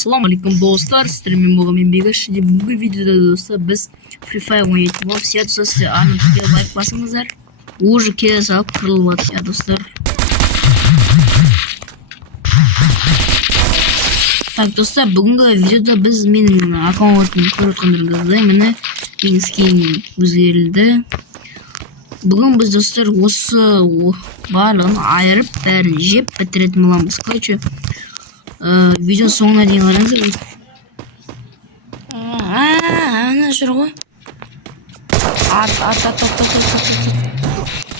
Ассалаумағалейкум достар, сіздермен болған мен Бегаш. Бүгінгі видеода достар біз Free Fire ойнайтын боламыз. Я достар, сіздер анықтыға лайк басыңыздар. Уже келе салып қырылып жатыр, я достар. Так достар, бүгінгі видеода біз менің аккаунтымды көріп отырғандарыңыздай міне менің скин өзгерілді. Бүгін біз достар осы барлығын айырып бәрін жеп бітіретін боламыз. Короче, видео соңына дейін қараңыздар. Ана жүр ғой.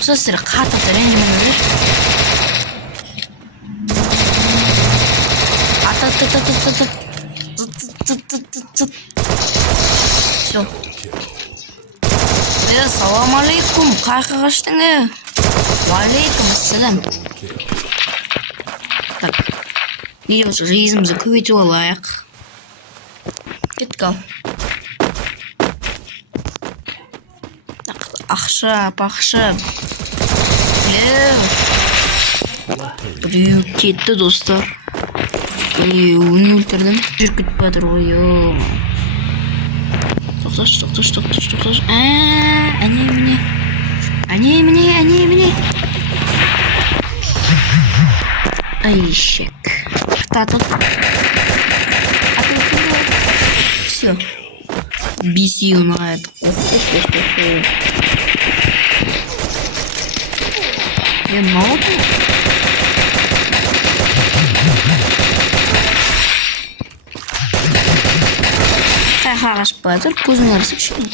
Сіздер қатты ренжімеңіздер. Все. Салам алейкум, қайқы қаштың? Уалейкум ассалам. Так, не осы жизнімізді көбейтіп алайық. Кеттік ал. Ақша. Біреу кетті достар. Біреуін өлтірдім. Жүріп кетіп жатыр ғой. Тоқташ. Әне міне. Айшек. Все. Биси унает. Я мало. Қағаш батыр, көзің арысы кішкен.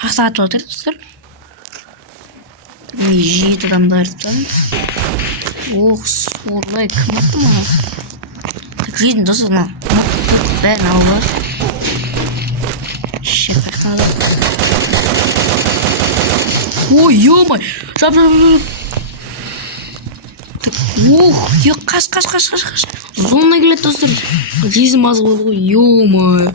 Қақтатып отыр, достар. Жеті адамдарды. Ох, сорлай, кім атты маған? Так, жейдің достар, бәрін алып. Шет, қақтады. Ой, ё-май, жап. Ох, қаш. Зонына келеді достар. Жизнь аз болды ғой, ё-май.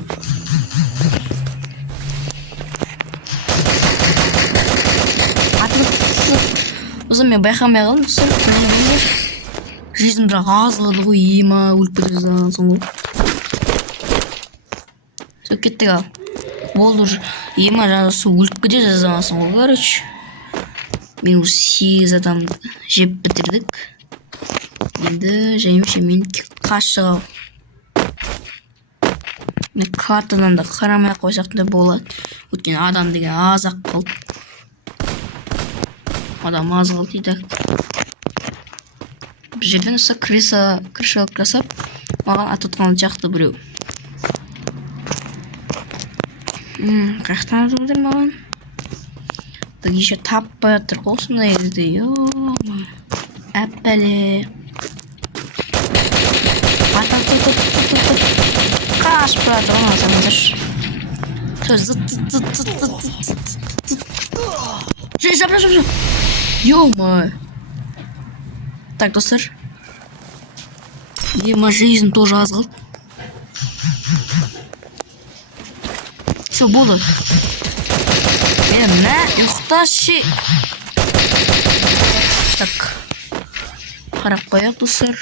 Осыдан мен байқамай қалдым достар. Жизнь бірақ аз болды ғой, ема, өліп кетіп жазған соң ғой. Все, кеттік ал. Болды уже. Ема жазасы өліп кетіп жазған соң ғой, короче. Мен уже 8 адамды жеп бітірдік. Енді жайым-шаймен қашығы. Мен картадан да қарамай қойсақ та болады. Өткен адам деген аз-ақ қалды. Адам аз қалды дейді. Бір жерден ұста крышалық жасап, маған атытқан жақты біреу. Қаяқтан атып отыр маған? Так, еще таппай отыр ғой сондай кезде. Әппәле. Қаш бұратыр оны азамызыр. Жап. Ё-май. Так, достар. Ема, жизнь тоже аз қалды. Все, болды. Мә, ұйықташы. Так. Қарап қояқ, достар.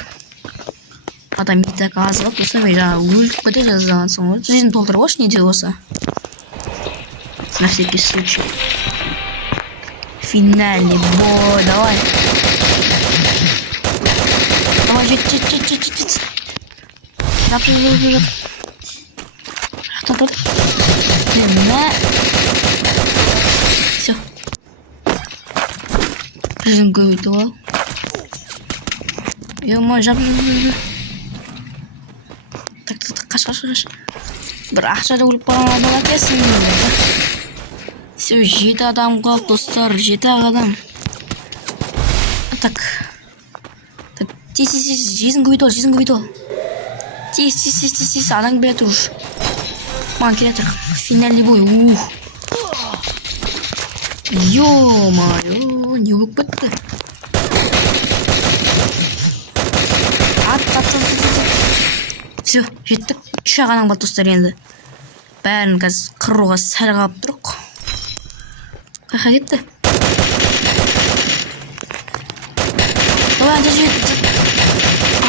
Адам итак аз қалды, достар. Мен жаңа өліп кетіп жазған соң ғой. Жизнь толтырып қойшы, не де болса. На всякий случай. Финальный бой, давай. Давай, жет. Жап. Все. Жизнь көбейтіп ал. Ё-май, жап. Так, қаш. Бір ақшада өліп қалған адам әкесін. Все, 7 адам қалды, достар, 7 адам. Так, тез, жизнь көбейтіп ал. Тез, адам келе тұр. Маған келе тұр, финальный бой, Ё-май, не болып кетті. Все, жеттік. 3 адам қалды, достар, енді. Бәрін қазір қыруға сәл қалып тұрық. Қайқа кетті? Давай, держи.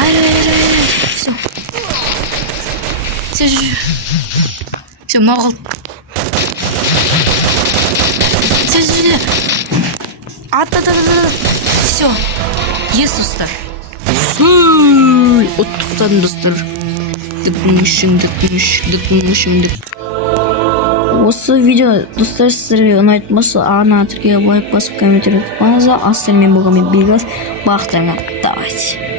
Ай, все. Все, маған все, ес достар. Оттықтадым достар. Осы видео достар сіздерге ұнайтын болса ана түрге лайк басып комментарий жазып қойыңыздар. Ал сіздермен болған мен Бекаш. Бақтарыңа давайте.